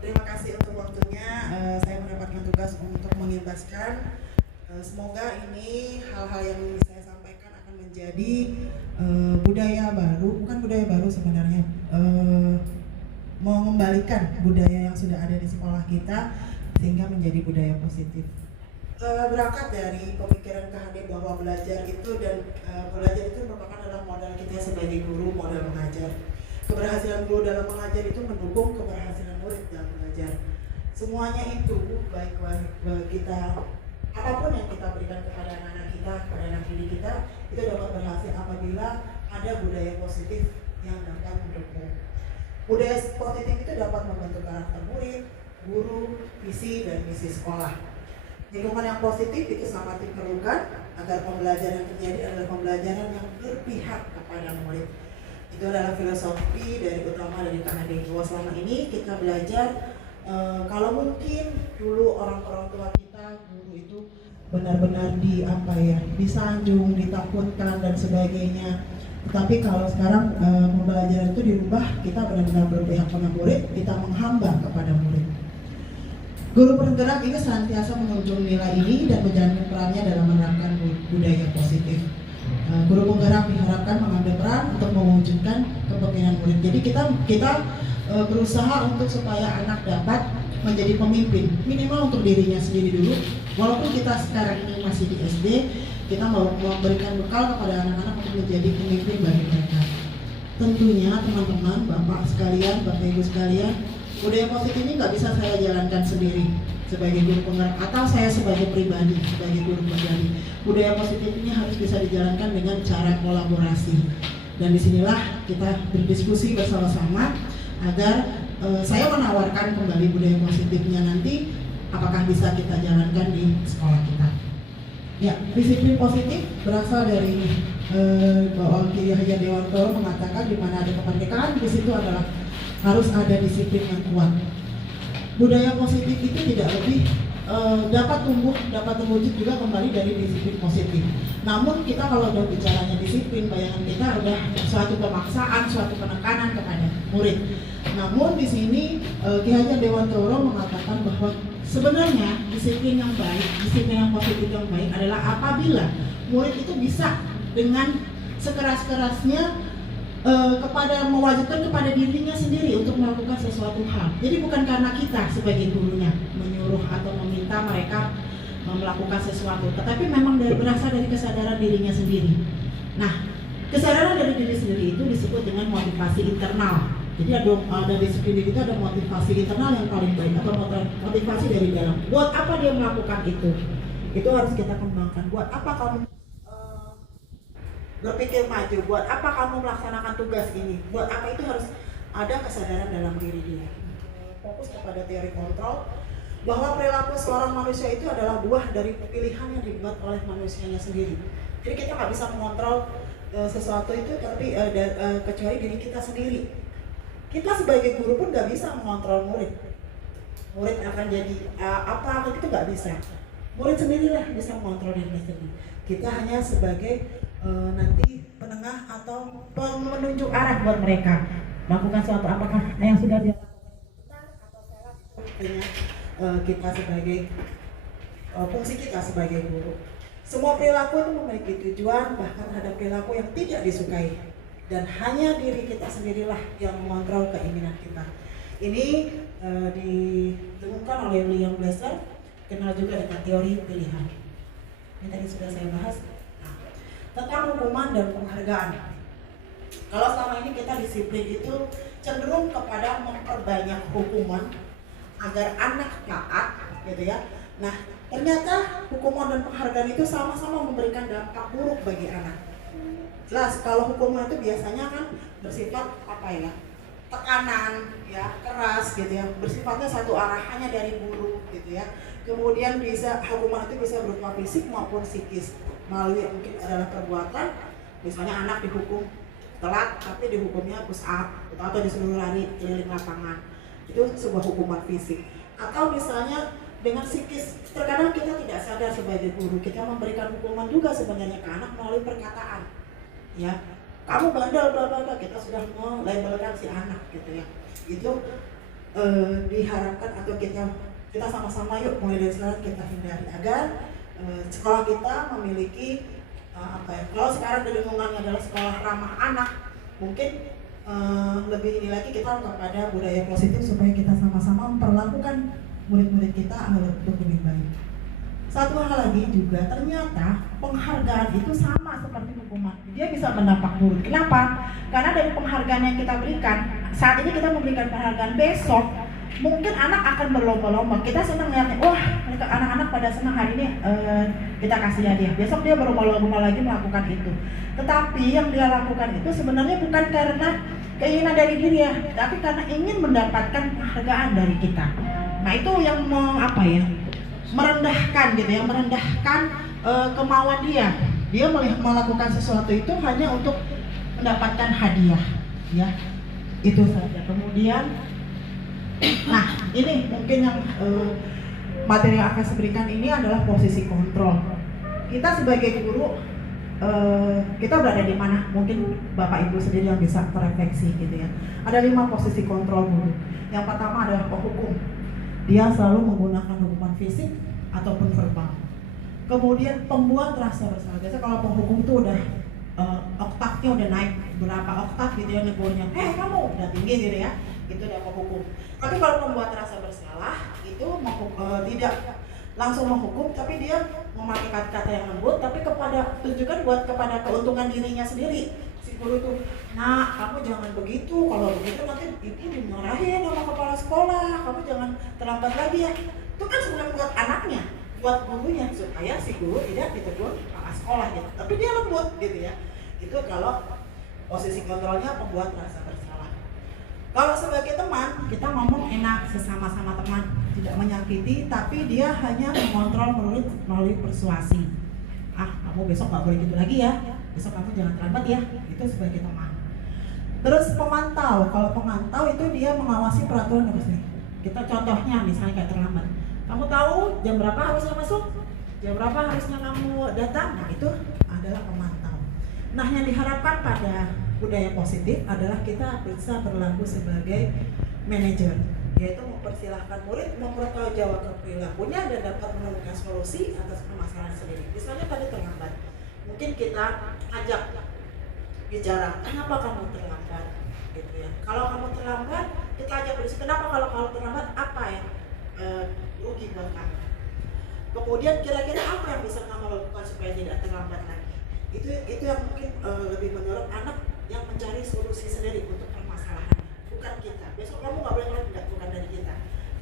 Terima kasih untuk waktunya. Saya mendapatkan tugas untuk mengimbaskan. Semoga ini hal-hal yang ingin saya sampaikan akan menjadi budaya baru, bukan budaya baru sebenarnya, mengembalikan budaya yang sudah ada di sekolah kita sehingga menjadi budaya positif. Berangkat dari pemikiran KHD bahwa belajar itu merupakan adalah modal kita sebagai guru, modal mengajar. Keberhasilan guru dalam mengajar itu mendukung keberhasilan murid dalam belajar. Semuanya itu baik kita, apapun yang kita berikan kepada anak-anak kita, kepada anak didik kita, itu dapat berhasil apabila ada budaya positif yang dapat mendukung. Budaya positif itu dapat membentuk karakter murid, guru, visi dan misi sekolah. Lingkungan yang positif itu sangat diperlukan agar pembelajaran yang terjadi adalah pembelajaran yang berpihak kepada murid. Itu adalah filosofi utama dari KHD. Bahwa selama ini kita belajar, kalau mungkin dulu orang tua kita, guru itu benar-benar disanjung, ditakutkan dan sebagainya. Tetapi kalau sekarang pembelajaran itu dirubah, kita benar-benar berpihak pada murid, kita menghamba kepada murid. Guru penggerak ini senantiasa menunjukkan nilai ini dan menjalankan perannya dalam menerapkan budaya positif. Guru penggerak diharapkan mengambil peran untuk mewujudkan kepentingan murid. Jadi kita berusaha untuk supaya anak dapat menjadi pemimpin, minimal untuk dirinya sendiri dulu. Walaupun kita sekarang ini masih di SD, kita mau memberikan bekal kepada anak-anak untuk menjadi pemimpin bagi mereka. Tentunya teman-teman, bapak sekalian, bapak ibu sekalian, budaya positif ini nggak bisa saya jalankan sendiri sebagai guru penggerak atau saya sebagai pribadi, sebagai guru pribadi. Budaya positif ini harus bisa dijalankan dengan cara kolaborasi. Dan disinilah kita berdiskusi bersama-sama agar saya menawarkan kembali budaya positifnya nanti apakah bisa kita jalankan di sekolah kita. Ya, disiplin positif berasal dari bahwa Kiai Hajar Dewantoro mengatakan di mana ada kemerdekaan di situ adalah harus ada disiplin yang kuat. Budaya positif itu tidak lebih dapat terwujud juga kembali dari disiplin positif. Namun kita kalau udah bicaranya disiplin, bayangan kita udah suatu pemaksaan, suatu penekanan kepada murid. Namun di sini Ki Hajar Dewantoro mengatakan bahwa sebenarnya disiplin yang baik, disiplin yang positif yang baik adalah apabila murid itu bisa dengan sekeras-kerasnya kepada mewajibkan kepada dirinya sendiri untuk melakukan sesuatu hal. Jadi bukan karena kita sebagai gurunya menyuruh atau meminta mereka melakukan sesuatu, tetapi memang berasal dari kesadaran dirinya sendiri. Nah, kesadaran dari diri sendiri itu disebut dengan motivasi internal. Jadi ada disiplin diri itu ada motivasi internal yang paling baik atau motivasi dari dalam. Buat apa dia melakukan itu? Itu harus kita kembangkan. Buat apa kamu berpikir maju, buat apa kamu melaksanakan tugas ini, buat apa, itu harus ada kesadaran dalam diri dia. Fokus kepada teori kontrol, bahwa perilaku seorang manusia itu adalah buah dari pilihan yang dibuat oleh manusianya sendiri. Jadi kita nggak bisa mengontrol sesuatu itu tapi kecuali diri kita sendiri. Kita sebagai guru pun nggak bisa mengontrol murid. Murid akan jadi apa itu nggak bisa. Murid sendirilah bisa mengontrol dirinya sendiri. Kita hanya sebagai nanti penengah atau menunjuk arah buat mereka melakukan suatu apakah yang sudah dilakukan benar atau salah. Kita sebagai fungsi kita sebagai guru. Semua perilaku itu memiliki tujuan, bahkan ada perilaku yang tidak disukai dan hanya diri kita sendirilah yang mengontrol keinginan kita. Ini ditemukan oleh William Glasser, kenal juga dengan teori pilihan. Ini tadi sudah saya bahas. Tentang hukuman dan penghargaan. Kalau selama ini kita disiplin itu cenderung kepada memperbanyak hukuman agar anak taat, gitu ya. Nah, ternyata hukuman dan penghargaan itu sama-sama memberikan dampak buruk bagi anak. Jelas, kalau hukuman itu biasanya kan bersifat tekanan, ya, keras, gitu ya. Bersifatnya satu arah hanya dari guru, gitu ya. Kemudian hukuman itu bisa berupa fisik maupun psikis. Melalui mungkin adalah perbuatan, misalnya anak dihukum telat tapi dihukumnya push up atau disuruh lari keliling lapangan, itu sebuah hukuman fisik. Atau misalnya dengan psikis, terkadang kita tidak sadar sebagai guru kita memberikan hukuman juga sebenarnya ke anak melalui perkataan, ya, kamu bandel bla bla bla, kita sudah melabelkan si anak, gitu ya. Itu diharapkan atau kita sama-sama yuk mulai dari sekarang kita hindari agar sekolah kita memiliki kalau sekarang di lingkungannya adalah sekolah ramah anak, mungkin lebih ini lagi kita kepada budaya positif supaya kita sama-sama memperlakukan murid-murid kita agar untuk lebih baik. Satu hal lagi juga, ternyata penghargaan itu sama seperti hukuman. Dia bisa mendampak buruk. Kenapa? Karena dari penghargaan yang kita berikan, saat ini kita memberikan penghargaan, besok mungkin anak akan berlomba-lomba. Kita senang lihatnya, wah anak-anak pada senang hari ini kita kasih hadiah. Besok dia berlomba-lomba lagi melakukan itu. Tetapi yang dia lakukan itu sebenarnya bukan karena keinginan dari diri ya, tapi karena ingin mendapatkan penghargaan dari kita. Nah itu yang merendahkan gitu ya, merendahkan kemauan dia. Dia melakukan sesuatu itu hanya untuk mendapatkan hadiah, ya itu saja. Kemudian, nah ini mungkin yang materi yang akan saya berikan ini adalah posisi kontrol. Kita sebagai guru, kita berada di mana? Mungkin Bapak Ibu sendiri yang bisa terefleksi gitu ya. Ada 5 posisi kontrol guru. Yang pertama adalah penghukum. Dia selalu menggunakan hukuman fisik ataupun verbal. Kemudian pembuat rasa bersalah. Biasanya kalau penghukum itu udah oktavnya udah naik berapa oktav gitu ya, negurnya, kamu udah tinggi gitu ya, itu udah penghukum. Tapi kalau pembuat rasa bersalah itu tidak langsung menghukum, tapi dia memakai kata-kata yang lembut, tapi tujukan kepada keuntungan dirinya sendiri. Si guru tuh, nah kamu jangan begitu, kalau begitu nanti ibu dimarahin sama kepala sekolah, kamu jangan terlambat lagi ya. Itu kan sebenarnya buat anaknya, buat gurunya, supaya si guru tidak ditegur kepala sekolah gitu. Tapi dia lembut gitu ya. Itu kalau posisi kontrolnya pembuat rasa bersalah. Kalau sebagai teman, kita ngomong enak sesama-sama teman, tidak menyakiti, tapi dia hanya mengontrol melalui persuasi. Kamu besok nggak boleh gitu lagi ya, besok kamu jangan terlambat ya, itu sebagai teman. Terus pemantau, kalau pemantau itu dia mengawasi peraturan harusnya. Kita contohnya misalnya kayak terlambat, kamu tahu jam berapa harusnya masuk, jam berapa harusnya kamu datang, nah itu adalah pemantau. Nah yang diharapkan pada budaya positif adalah kita bisa berlaku sebagai manajer, yaitu mempersilahkan murid mempertanggungjawabkan perilakunya dan dapat menemukan solusi atas permasalahan sendiri. Misalnya tadi terlambat, mungkin kita ajak bicara, kenapa kamu terlambat, gitu ya. Kalau kamu terlambat, kita ajak berdiskusi, kenapa kalau kamu terlambat, apa yang rugi buat kamu. Kemudian kira-kira apa yang bisa kamu lakukan supaya tidak terlambat lagi. Itu yang mungkin lebih mendorong anak yang mencari solusi sendiri untuk permasalahan, bukan kita. Besok kamu nggak boleh terlambat, bukan dari kita,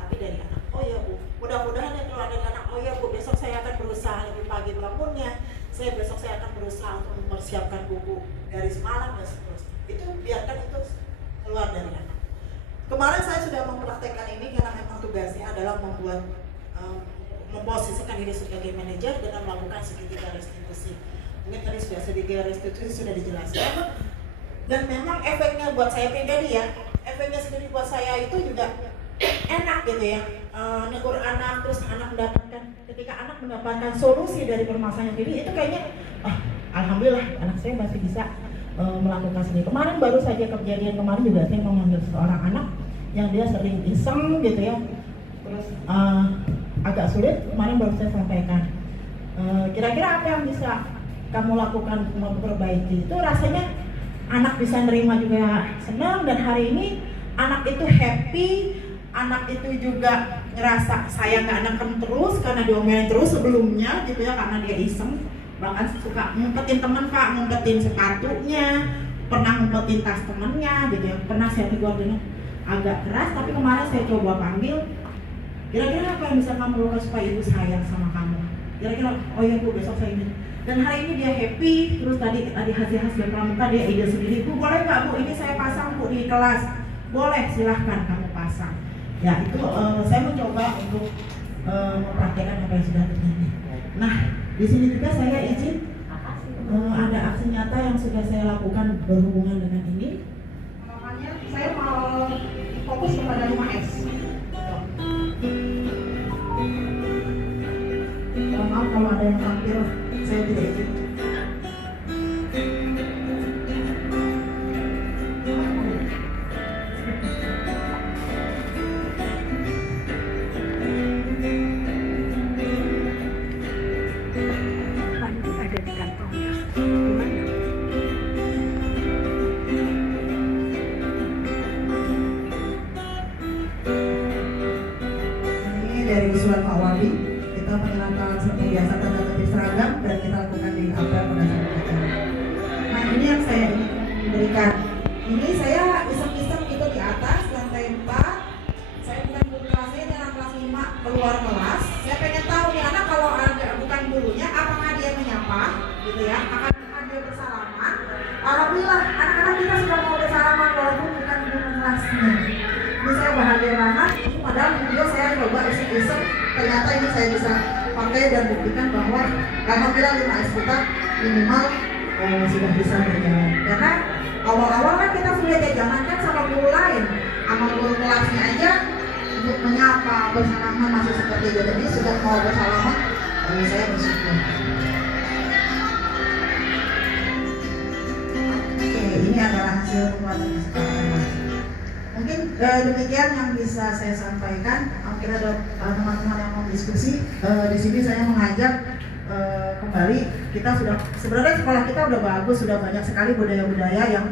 tapi dari anak. Oh ya Bu, mudah-mudahan yang keluar dari anak. Oh ya Bu, besok saya akan berusaha lebih pagi bangunnya. Besok saya akan berusaha untuk mempersiapkan buku dari semalam dan seterusnya. Itu biarkan itu keluar dari anak. Kemarin saya sudah mempraktekkan ini karena memang tugasnya adalah memposisikan diri sebagai manajer dengan melakukan segitiga restitusi. Mungkin tadi sudah segitiga restitusi sudah dijelaskan. Dan memang efeknya buat saya pribadi ya, efeknya sendiri buat saya itu juga enak gitu ya. Negur anak, terus anak ketika anak mendapatkan solusi dari permasalahan diri, itu kayaknya alhamdulillah anak saya masih bisa melakukan sendiri. Kemarin baru saja kejadian kemarin juga saya memanggil seorang anak yang dia sering iseng gitu ya, terus agak sulit. Kemarin baru saya sampaikan, kira-kira apa yang bisa kamu lakukan untuk memperbaiki. Itu rasanya anak bisa nerima juga senang, dan hari ini anak itu happy. Anak itu juga ngerasa saya nggak neken terus karena diomelin terus sebelumnya gitu ya, karena dia iseng. Bahkan suka ngumpetin teman Pak, ngumpetin sepatunya, pernah ngumpetin tas temennya gitu ya. Pernah saya tegur dengan agak keras, tapi kemarin saya coba panggil, kira-kira apa yang bisa kamu lakukan supaya ibu sayang sama kamu. Kira-kira, oh ya Bu, besok saya ini. Dan hari ini dia happy. Terus tadi hasil pramuka dia ide sendiri, Bu boleh nggak Bu, ini saya pasang Bu di kelas. Boleh, silahkan kamu pasang. Ya itu saya mencoba untuk mempraktikkan apa yang sudah terjadi. Nah di sini juga saya izin ada aksi nyata yang sudah saya lakukan berhubungan dengan ini. Makanya saya mau fokus kepada 5S. Maaf kalau ada yang tampil, saya tidak izin. dari usulan Pak Wali, kita menerapkan kebiasaan tanda tertib seragam dan kita lakukan di apel pada saat upacara. Nah ini yang saya berikan. Ini saya iseng-iseng gitu di atas lantai 4. Saya bukan guru kelasnya, ini anak kelas 5 keluar kelas. Saya pengen tahu nih anak kalau ada bukan gurunya, apakah dia menyapa, gitu ya? Apakah dia bersalaman? Alhamdulillah, anak-anak kita sudah mau bersalaman walaupun bukan guru kelasnya. Ini saya bahagia banget. Padahal video saya coba iseng-iseng, ternyata ini saya bisa pakai dan buktikan bahwa alhamdulillah 5S kita minimal sudah bisa berjalan. Karena awal-awal kan kita sudah jangankan sama guru lain, sama guru kelasnya aja untuk menyapa, bersalaman masih seperti itu. Jadi sudah mau bersalaman, saya bersyukur. Oke, ini adalah hasil pembuatan kesepakatan. Mungkin demikian yang bisa saya sampaikan. Mungkin ada teman-teman yang mau diskusi. Di sini saya mengajak kembali, kita sudah sebenarnya sekolah kita udah bagus, sudah banyak sekali budaya-budaya yang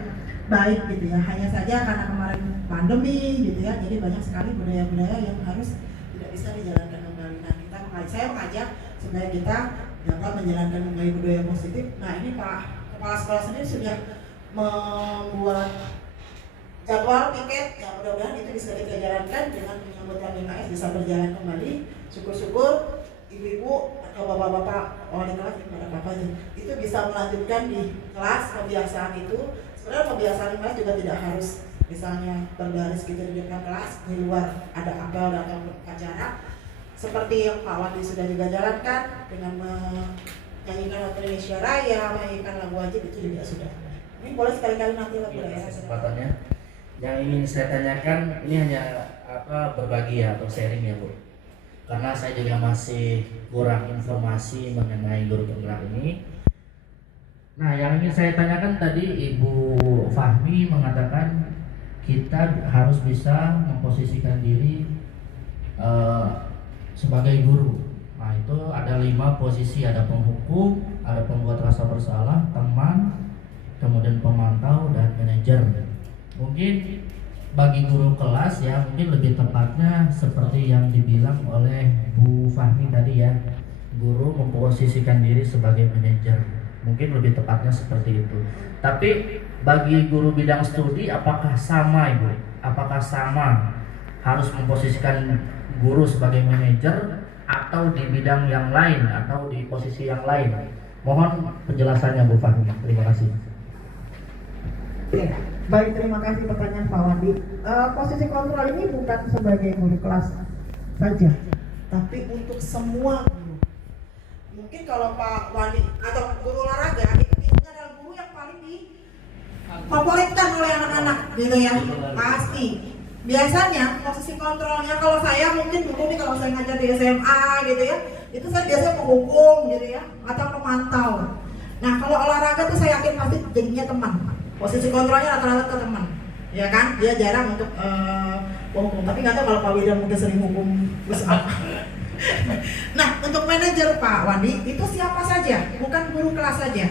baik gitu ya. Hanya saja karena kemarin pandemi gitu ya, jadi banyak sekali budaya-budaya yang harus tidak bisa dijalankan kembali. Nah, saya mengajak supaya kita dapat menjalankan kembali budaya positif. Nah, ini Pak Kepala Sekolah sendiri sudah membuat jadwal piket, ya mudah-mudahan itu bisa kita jalankan dengan menyambut yang 5S bisa berjalan kembali. Syukur-syukur ibu-ibu atau bapak-bapak wali kelas pada bapaknya itu bisa melanjutkan di kelas kebiasaan itu. Sebenarnya kebiasaan 5S juga tidak harus misalnya berbaris gitu di depan kelas, di luar ada apel atau acara seperti yang Pak Wandi sudah juga jalankan dengan menyanyikan lagu Indonesia Raya, menyanyikan lagu wajib itu juga sudah. Ini boleh sekali-kali nanti lagu daerah. Kesempatannya yang ingin saya tanyakan ini hanya berbagi ya atau sharing ya Bu, karena saya juga masih kurang informasi mengenai guru penggerak ini. Nah, yang ingin saya tanyakan tadi Ibu Fahmi mengatakan kita harus bisa memposisikan diri sebagai guru. Nah, itu ada 5 posisi, ada penghukum, ada pembuat rasa bersalah, teman, kemudian pemantau dan manajer. Mungkin bagi guru kelas ya, mungkin lebih tepatnya seperti yang dibilang oleh Bu Fahmi tadi ya, guru memposisikan diri sebagai manajer. Mungkin lebih tepatnya seperti itu. Tapi bagi guru bidang studi apakah sama Ibu? Apakah sama harus memposisikan guru sebagai manajer atau di bidang yang lain atau di posisi yang lain? Mohon penjelasannya Bu Fahmi. Terima kasih. Ya, baik, terima kasih pertanyaan Pak Wandi. Posisi kontrol ini bukan sebagai guru kelas saja, tapi untuk semua guru. Mungkin kalau Pak Wandi atau guru olahraga itu biasanya adalah guru yang paling difavoritkan oleh anak-anak gitu ya, pasti. Biasanya posisi kontrolnya kalau saya mungkin dulu nih kalau saya ngajar di SMA gitu ya, itu saya biasanya penghukum gitu ya atau pemantau. Nah kalau olahraga tuh saya yakin pasti jadinya teman. Posisi kontrolnya rata-rata ke teman, ya kan? Dia jarang untuk hukum. Tapi nggak tahu kalau Pak Widan mungkin sering hukum besar. Nah, untuk manajer Pak Wandi itu siapa saja, bukan guru kelas saja.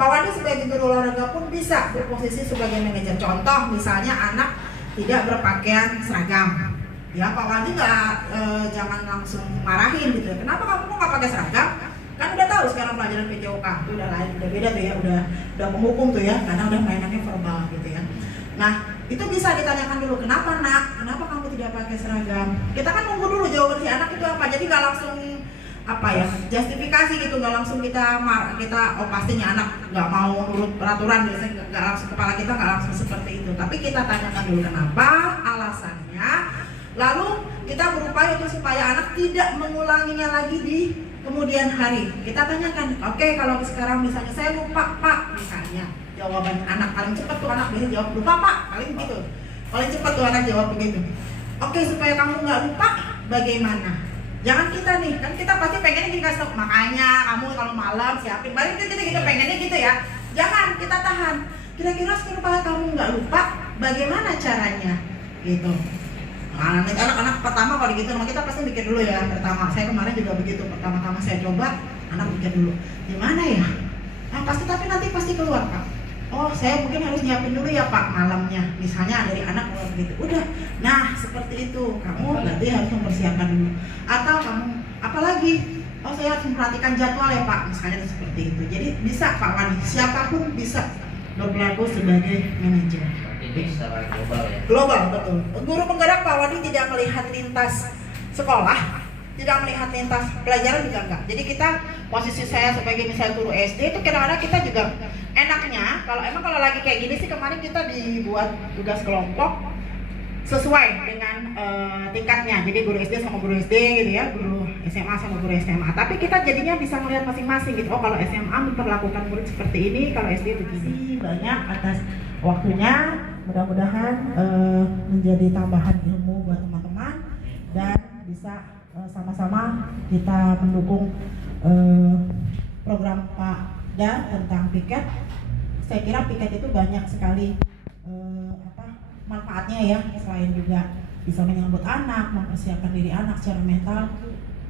Pak Wandi sebagai guru olahraga pun bisa berposisi sebagai manajer. Contoh, misalnya anak tidak berpakaian seragam, ya Pak Wandi jangan langsung marahin gitu. Kenapa kamu kok nggak pakai seragam? Kan udah tahu sekarang pelajaran PJOK itu udah lain, udah beda tuh ya, udah menghukum tuh ya, karena udah mainannya verbal gitu ya. Nah itu bisa ditanyakan dulu, kenapa nak, kenapa kamu tidak pakai seragam? Kita kan nunggu dulu jawaban si anak itu apa, jadi nggak langsung apa ya justifikasi gitu, nggak langsung kita oh pastinya anak nggak mau nurut peraturan, biasanya nggak langsung, kepala kita nggak langsung seperti itu, tapi kita tanyakan dulu kenapa, alasannya, lalu kita berupaya untuk supaya anak tidak mengulanginya lagi di kemudian hari. Kita tanyakan, oke, kalau sekarang misalnya saya lupa Pak, misalnya jawaban anak paling cepat tuh anak biasanya jawab lupa Pak, paling gitu, paling cepat tuh anak jawab begitu. Oke, supaya kamu nggak lupa, bagaimana? Jangan kita nih, kan kita pasti pengennya gini, kasih makanya kamu kalau malam siapin, balik kita pengennya gitu ya. Jangan, kita tahan. Kira-kira supaya kamu nggak lupa, bagaimana caranya? Gitu. Nah, nanti anak-anak pertama kalau gitu, kita pasti mikir dulu ya. Pertama, saya kemarin juga begitu. Pertama-tama saya coba, anak mikir dulu, gimana ya? Nah, tapi nanti pasti keluar Pak. oh saya mungkin harus nyiapin dulu ya Pak malamnya, misalnya dari anak mulai begitu, udah, nah seperti itu, kamu berarti harus mempersiapkan dulu. Atau kamu, apalagi, oh saya harus memperhatikan jadwal ya Pak, misalnya seperti itu. Jadi bisa Pak Wani, siapapun bisa berlaku sebagai manajer. Ini secara global ya. Global, betul. Guru penggerak Pak Wani tidak melihat lintas sekolah, tidak melihat lintas pelajaran juga enggak. Jadi kita, posisi saya sebagai misalnya guru SD itu kadang-kadang kita juga enaknya kalau lagi kayak gini sih, kemarin kita dibuat tugas kelompok sesuai dengan tingkatnya. Jadi guru SD sama guru SD gitu ya, guru SMA sama guru SMA. Tapi kita jadinya bisa melihat masing-masing gitu. Oh kalau SMA memperlakukan murid seperti ini, kalau SD begini. Banyak atas waktunya. Mudah-mudahan menjadi tambahan ilmu buat teman-teman dan bisa sama-sama kita mendukung program Pak Dan tentang piket. Saya kira piket itu banyak sekali manfaatnya ya, selain juga bisa menyambut anak, mempersiapkan diri anak secara mental,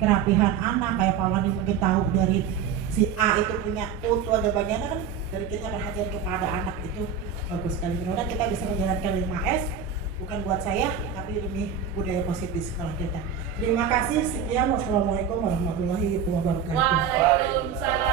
kerapihan anak, kayak Pak Wani mungkin tahu dari si A itu punya tuh ada bagiannya kan, dari kita perhatian kepada anak itu bagus sekali. Mudah-mudahan kita bisa menjalankan 5S, bukan buat saya, tapi demi budaya positif di sekolah kita. Terima kasih, sekian, wassalamualaikum warahmatullahi wabarakatuh. Waalaikumsalam.